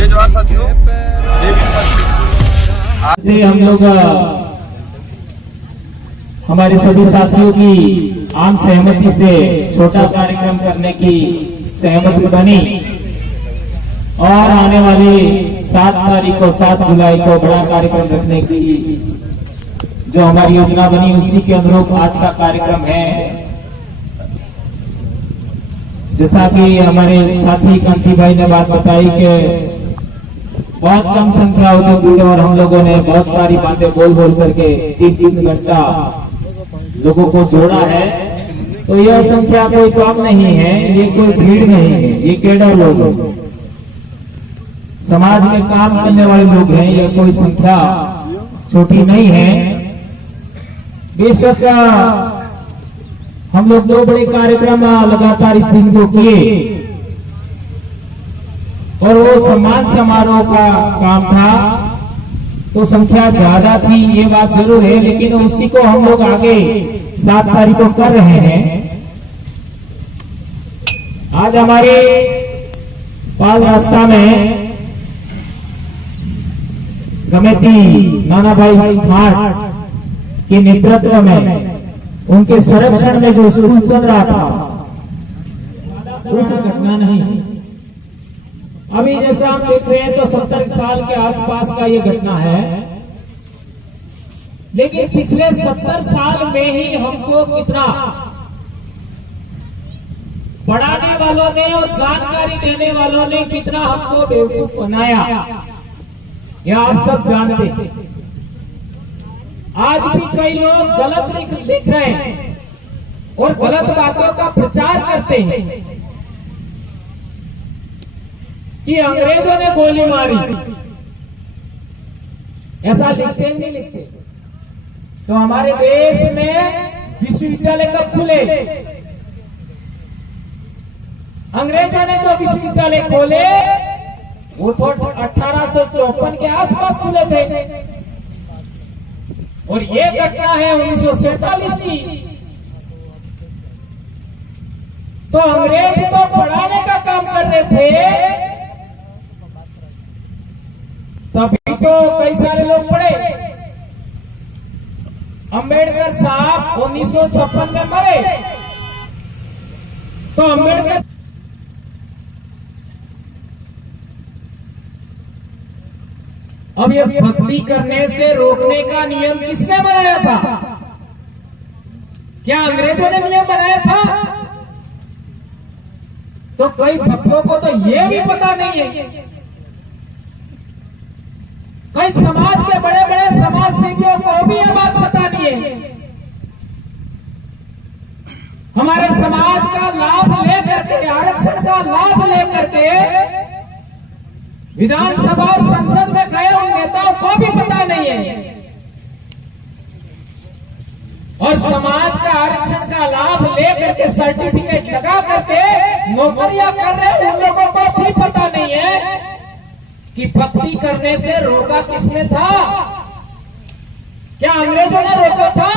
जय जवाहर साथियों, जय वीर साथियों। आज से हम लोग हमारे सभी साथियों की आम सहमति से छोटा कार्यक्रम करने की सहमति बनी और आने वाली 7 तारीख को 7 जुलाई को बड़ा कार्यक्रम रखने की जो हमारी योजना बनी उसी के अनुरूप आज का कार्यक्रम है। जैसा कि हमारे साथी कांति भाई ने बात बताई कि बहुत कम संख्या होती थी और हम लोगों ने बहुत सारी बातें बोल बोल करके 3 घंटा लोगों को जोड़ा है। तो यह संख्या कोई कम नहीं है, ये कोई भीड़ नहीं है, ये केडर लोग हैं, समाज में काम करने वाले लोग हैं। यह कोई संख्या छोटी नहीं है। बेशक हम लोग 2 बड़े कार्यक्रम लगातार इस दिन को किए और वो सम्मान समारोह का काम था तो संख्या ज्यादा थी, ये बात जरूर है, लेकिन उसी को हम लोग आगे 7 तारीख को कर रहे हैं। आज हमारे पाल रास्ता में गमेती नाना भाई खाट के नेतृत्व में उनके संरक्षण में जो स्कूल चल रहा था उस घटना नहीं। अभी जैसे हम देख रहे हैं तो 70 साल के आसपास का ये घटना है, लेकिन पिछले 70 साल में ही हमको कितना पढ़ाने वालों ने और जानकारी देने वालों ने कितना हमको बेवकूफ बनाया, यह आप सब जानते हैं। आज भी कई लोग गलत लिख रहे हैं और गलत बातों का प्रचार करते हैं कि अंग्रेजों ने गोली मारी। ऐसा लिखते ही नहीं लिखते। तो हमारे देश में विश्वविद्यालय कब खुले? अंग्रेजों ने जो विश्वविद्यालय खोले वो तो 1854 के आसपास खुले थे और ये घटना है 1947 की। तो अंग्रेज तो पढ़ाने का काम कर रहे थे, तभी तो कई सारे लोग पढ़े। अंबेडकर साहब 1956 में मरे तो अंबेडकर अब ये भक्ति करने से रोकने का नियम किसने बनाया था? क्या अंग्रेजों ने नियम बनाया था? तो कई भक्तों को तो ये भी पता नहीं है। कई समाज के बड़े बड़े समाज सेवियों को भी यह बात पता नहीं है। हमारे समाज का लाभ लेकर के, आरक्षण का लाभ लेकर के विधानसभा और संसद में गए उन नेताओं को भी पता नहीं है। और समाज का आरक्षण का लाभ लेकर के सर्टिफिकेट लगा करके नौकरियां कर रहे उन लोगों को भी पता नहीं है कि भक्ति करने से रोका किसने था? क्या अंग्रेजों ने रोका था?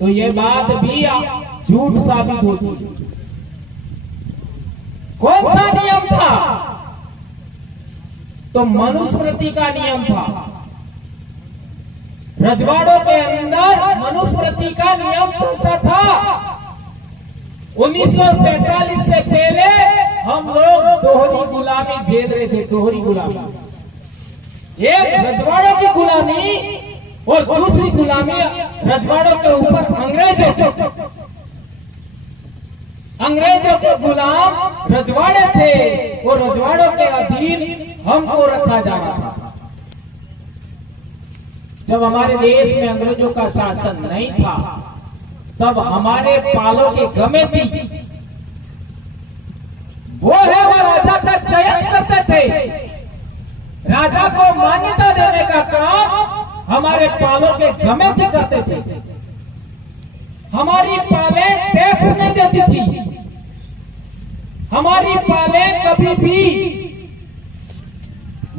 तो ये बात भी झूठ साबित होती है। कौन सा नियम था? तो मनुस्मृति का नियम था। रजवाड़ों के अंदर मनुस्मृति का नियम चलता था। 1947 से पहले हम लोग दोहरी गुलामी झेल रहे थे। दोहरी गुलामी, एक रजवाड़ों की गुलामी और दूसरी गुलामी रजवाड़ों के ऊपर अंग्रेजों के गुलाम रजवाड़े थे और रजवाड़ों के अधीन हमको रखा जा रहा था। जब हमारे देश में अंग्रेजों का शासन नहीं था तब हमारे पालों के गमेती वो है वो राजा का चयन करते थे। राजा को मान्यता देने का काम हमारे पालों के गमेती करते थे। हमारी पालें टैक्स नहीं देती थी। हमारी पालें कभी भी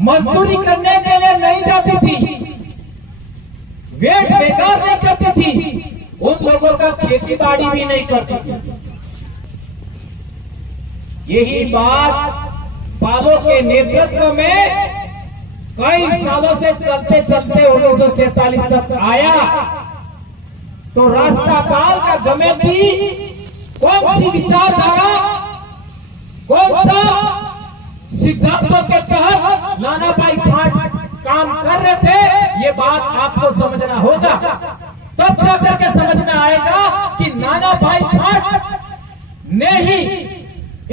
मजदूरी करने के लिए नहीं जाती थी। वेट बेकार नहीं करती थी। उन लोगों का खेती बाड़ी भी नहीं करती थी। यही बात पालों के नेतृत्व में कई सालों से चलते चलते 1947 तक आया। तो राष्ट्रपाल का गमेती कौन सी विचारधारा, कौन सा सिद्धांतों के तहत नाना भाई खाट काम कर रहे थे, ये बात आपको समझना होगा। तब जाकर के समझ में आएगा कि नाना भाई खाट ने ही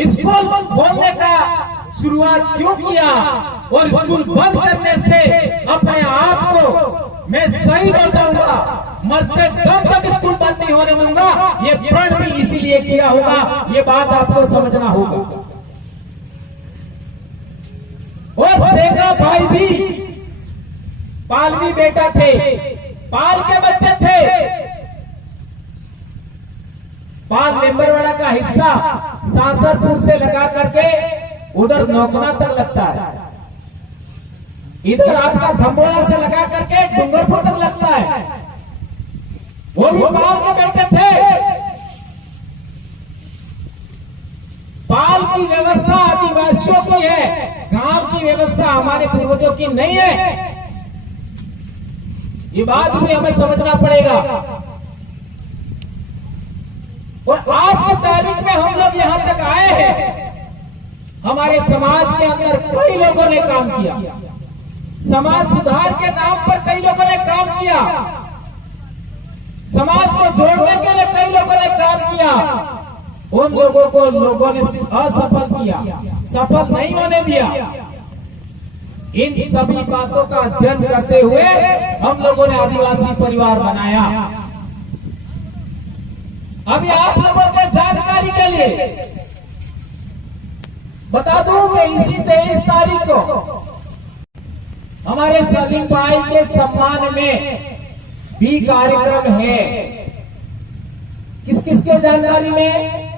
स्कूल खोलने का शुरुआत क्यों किया और स्कूल बंद करने से अपने आप को मैं सही हो जाऊंगा, मरते दम तक स्कूल बंद नहीं होने दूंगा, ये प्रण भी इसीलिए किया होगा। ये बात आपको समझना होगा। और सेगा भाई भी पालवी बेटा थे, पाल के बच्चे थे। पाल मेंबरवाड़ा का हिस्सा सासरपुर से लगा करके उधर नौकना तक लगता है, इधर आपका धम्बोड़ा से लगा करके डूंगरपुर तक लगता है। वो भी पाल के बेटे थे। पाल की व्यवस्था आदिवासियों की है, गांव की व्यवस्था हमारे पूर्वजों की नहीं है। ये बात भी हमें समझना पड़ेगा। और आज की तारीख में हम लोग यहां तक आए हैं, हमारे समाज के अंदर कई लोगों ने काम किया, समाज सुधार के नाम पर कई लोगों ने काम किया, समाज को जोड़ने के लिए कई लोगों ने काम किया। उन लोगों को लोगों ने असफल किया, सफल नहीं होने दिया। इन सभी बातों का अध्ययन करते हुए हम लोगों ने आदिवासी परिवार बनाया। अभी आप लोगों के जानकारी के लिए बता दूं कि इसी 23 तारीख को हमारे सलीम भाई के सम्मान में भी कार्यक्रम है। किस किस के जानकारी में?